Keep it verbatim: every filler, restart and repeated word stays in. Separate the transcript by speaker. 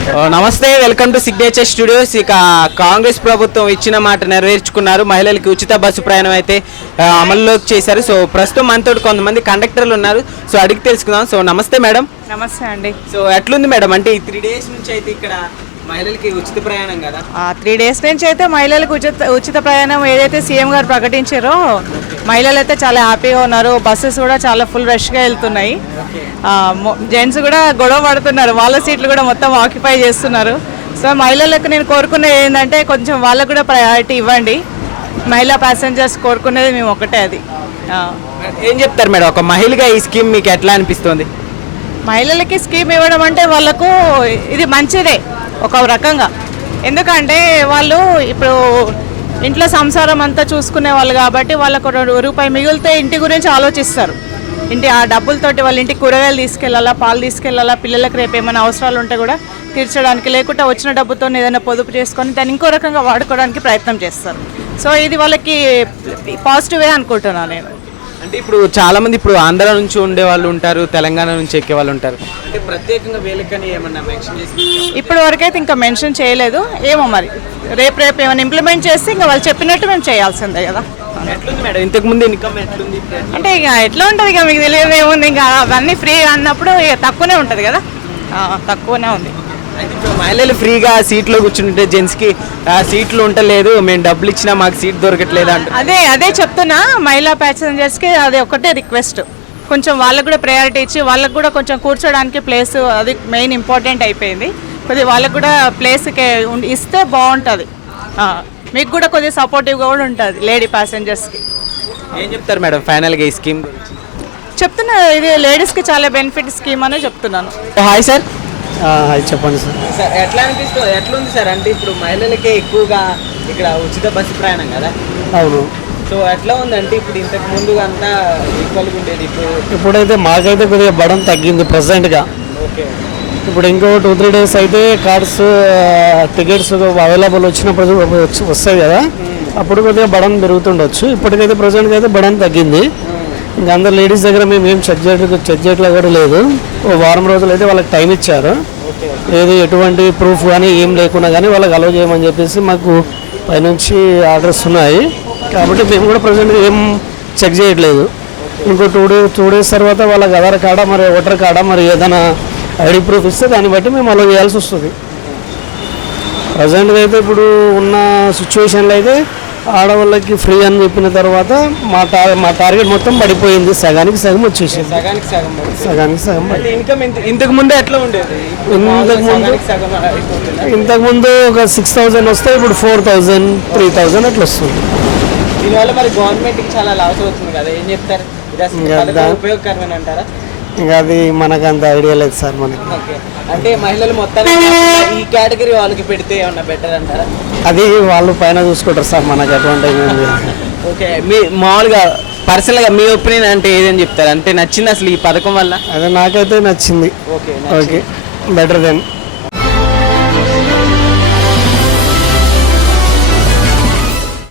Speaker 1: నమస్తే, welcome to signature studios. ఇక కాంగ్రెస్ ప్రభుత్వం ఇచ్చిన మాట నెరవేర్చుకున్నారు. మహిళలకి ఉచిత బస్సు ప్రయాణం అయితే అమల్లోకి చేశారు. సో ప్రస్తుతం మనతో కొంతమంది కండక్టర్లు ఉన్నారు. సో అడిగి తెలుసుకుందాం. సో నమస్తే మేడం.
Speaker 2: నమస్తే అండి.
Speaker 1: సో ఎట్లుంది మేడం, అంటే ఈ త్రీ డేస్ నుంచి అయితే ఇక్కడ మహిళలకి ఉచిత ప్రయాణం కదా?
Speaker 2: త్రీ డేస్ నుంచి అయితే మహిళలకు ఉచిత ఉచిత ప్రయాణం ఏదైతే సీఎం గారు ప్రకటించారో మహిళలు అయితే చాలా హ్యాపీగా ఉన్నారు. బస్సెస్ కూడా చాలా ఫుల్ రష్గా వెళ్తున్నాయి. జెంట్స్ కూడా గొడవ పడుతున్నారు, వాళ్ళ సీట్లు కూడా మొత్తం ఆక్యుపై చేస్తున్నారు. సో మహిళలకు నేను కోరుకునేది ఏంటంటే కొంచెం వాళ్ళకు కూడా ప్రయారిటీ ఇవ్వండి. మహిళా ప్యాసింజర్స్ కోరుకునేది మేము ఒకటే. అది
Speaker 1: ఏం చెప్తారు మేడం, ఒక మహిళగా ఈ స్కీమ్ మీకు ఎట్లా అనిపిస్తుంది?
Speaker 2: మహిళలకి స్కీమ్ ఇవ్వడం అంటే వాళ్ళకు ఇది మంచిదే ఒక రకంగా. ఎందుకంటే వాళ్ళు ఇప్పుడు ఇంట్లో సంసారం అంతా చూసుకునే వాళ్ళు కాబట్టి వాళ్ళకు రూపాయి మిగిలితే ఇంటి గురించి ఆలోచిస్తారు. ఇంటి ఆ డబ్బులతోటి వాళ్ళ ఇంటికి కూరగాయలు తీసుకెళ్ళాలా, పాలు తీసుకెళ్ళాలా, పిల్లలకు రేపు ఏమైనా అవసరాలు ఉంటే కూడా తీర్చడానికి, లేకుంటే వచ్చిన డబ్బుతో ఏదైనా పొదుపు చేసుకొని దాన్ని ఇంకో రకంగా వాడుకోవడానికి ప్రయత్నం చేస్తారు. సో ఇది వాళ్ళకి పాజిటివే అనుకుంటున్నాను నేను.
Speaker 1: అంటే ఇప్పుడు చాలా మంది ఇప్పుడు ఆంధ్ర నుంచి ఉండే వాళ్ళు ఉంటారు, తెలంగాణ నుంచి ఎక్కే వాళ్ళు ఉంటారు. అంటే ప్రత్యేకంగా వీళ్ళకని ఏమన్నా మెన్షన్ చేసి
Speaker 2: ఇప్పటి వరకైతే ఇంకా మెన్షన్ చేయలేదు. ఏమో మరి రేపు రేపు ఏమైనా ఇంప్లిమెంట్ చేస్తే ఇంకా వాళ్ళు చెప్పినట్టు మేము చేయాల్సిందే కదా.
Speaker 1: ఎట్లుంది మేడం ఇంతకు ముందు ఇన్కమ్ ఎట్లుంది?
Speaker 2: అంటే ఇక ఎట్లా ఉంటుంది ఇక మీకు తెలియదు ఏముంది, ఇంకా అవన్నీ ఫ్రీ అన్నప్పుడు ఇక తక్కువనే ఉంటుంది కదా, తక్కువనే ఉంది.
Speaker 1: అయితే ఇప్పుడు మహిళలు ఫ్రీగా సీట్లో కూర్చుంటే జెంట్స్కి సీట్లు ఉండలేదు, మేము డబ్బులు ఇచ్చినా మాకు సీట్ దొరకట్లేదు అంటే
Speaker 2: అదే అదే చెప్తున్నా. మహిళా ప్యాసింజర్స్కి అది ఒకటే రిక్వెస్ట్, కొంచెం వాళ్ళకు కూడా ప్రయారిటీ ఇచ్చి వాళ్ళకు కూడా కొంచెం కూర్చోడానికి ప్లేస్ అది మెయిన్ ఇంపార్టెంట్ అయిపోయింది. కొద్దిగా వాళ్ళకు కూడా ప్లేస్కి ఇస్తే బాగుంటుంది. మీకు కూడా కొద్దిగా సపోర్టివ్గా కూడా ఉంటుంది లేడీ ప్యాసింజర్స్కి.
Speaker 1: ఏం చెప్తారు మేడం ఫైనల్గా ఈ స్కీమ్ గురించి?
Speaker 2: చెప్తున్నా, ఇది లేడీస్కి చాలా బెనిఫిట్ స్కీమ్ అనే చెప్తున్నాను.
Speaker 1: Hi sir.
Speaker 3: చెప్పండి సార్.
Speaker 1: సార్ ఎట్లా అనిపిస్తుంది, ఎట్లుంది సార్? అంటే ఇప్పుడు మహిళలకే ఎక్కువగా ఇక్కడ ఉచిత బస్సు ప్రయాణం కదా?
Speaker 3: అవును.
Speaker 1: సో ఎట్లా ఉందంటే ఇప్పుడు ఇంతకు ముందు అంతా ఈక్వల్గా ఉండేది, ఇప్పుడు
Speaker 3: ఇప్పుడైతే మాకైతే కొద్దిగా బడం తగ్గింది ప్రజెంట్గా.
Speaker 1: ఓకే.
Speaker 3: ఇప్పుడు ఇంకో టూ త్రీ డేస్ అయితే కార్డ్స్ టికెట్స్ అవైలబుల్ వచ్చినప్పుడు వస్తాయి కదా, అప్పుడు కొద్దిగా బడం పెరుగుతుండొచ్చు. ఇప్పటికైతే ప్రజెంట్గా అయితే బడం తగ్గింది. ఇంకా అందరు లేడీస్ దగ్గర మేము ఏం చెక్ చేయట్లేదు చెక్ చేయట్లేదు కూడా లేదు. ఓ వారం రోజులు అయితే వాళ్ళకి టైం ఇచ్చారు. ఏది ఎటువంటి ప్రూఫ్ కానీ ఏం లేకుండా కానీ వాళ్ళకి అలౌ చేయమని చెప్పేసి మాకు పైనుంచి ఆర్డర్స్ ఉన్నాయి. కాబట్టి మేము కూడా ప్రజెంట్గా ఏం చెక్ చేయట్లేదు. ఇంకో టూ డే టూ డేస్ తర్వాత వాళ్ళకి ఆధార్ కార్డా మరి ఓటర్ కార్డా మరి ఏదైనా ఐడి ప్రూఫ్ ఇస్తే దాన్ని బట్టి మేము అలౌ చేయాల్సి వస్తుంది. ప్రజెంట్గా అయితే ఇప్పుడు ఉన్న సిచ్యువేషన్లో అయితే ఆడవాళ్ళకి ఫ్రీ అని చెప్పిన తర్వాత మా టార్ మా టార్గెట్ మొత్తం పడిపోయింది. సగానికి సగం వచ్చేసి
Speaker 1: సగానికి సగం
Speaker 3: సగానికి సగం
Speaker 1: ఇన్కమ్ ఇంతకు ముందు ఎట్లా ఉండేది?
Speaker 3: ఇంతకు ముందు ఇంతకు ముందు ఒక సిక్స్ థౌజండ్ వస్తే ఇప్పుడు ఫోర్ థౌజండ్ త్రీ థౌజండ్ అట్లా వస్తుంది.
Speaker 1: దీనివల్ల మరి గవర్నమెంట్కి చాలా లాస్ అవుతుంది కదా, ఏం చెప్తారు? ఉపయోగకరమైన అంటారా?
Speaker 3: ఇంకా అది మనకు అంత ఐడియా లేదు సార్ మనకి.
Speaker 1: అంటే మహిళలు మొత్తానికి ఈ కేటగిరీ వాళ్ళకి పెడితే ఏమన్నా బెటర్ అంటారా?
Speaker 3: అది వాళ్ళు పైన చూసుకుంటారు సార్, మనకి అటువంటి.
Speaker 1: ఓకే, మీ మామూలుగా పర్సనల్గా మీ ఒపీనియన్ అంటే ఏదని చెప్తారు? అంటే నచ్చింది అసలు ఈ పథకం వల్ల?
Speaker 3: అదే నాకైతే నచ్చింది.
Speaker 1: Okay
Speaker 3: okay, better then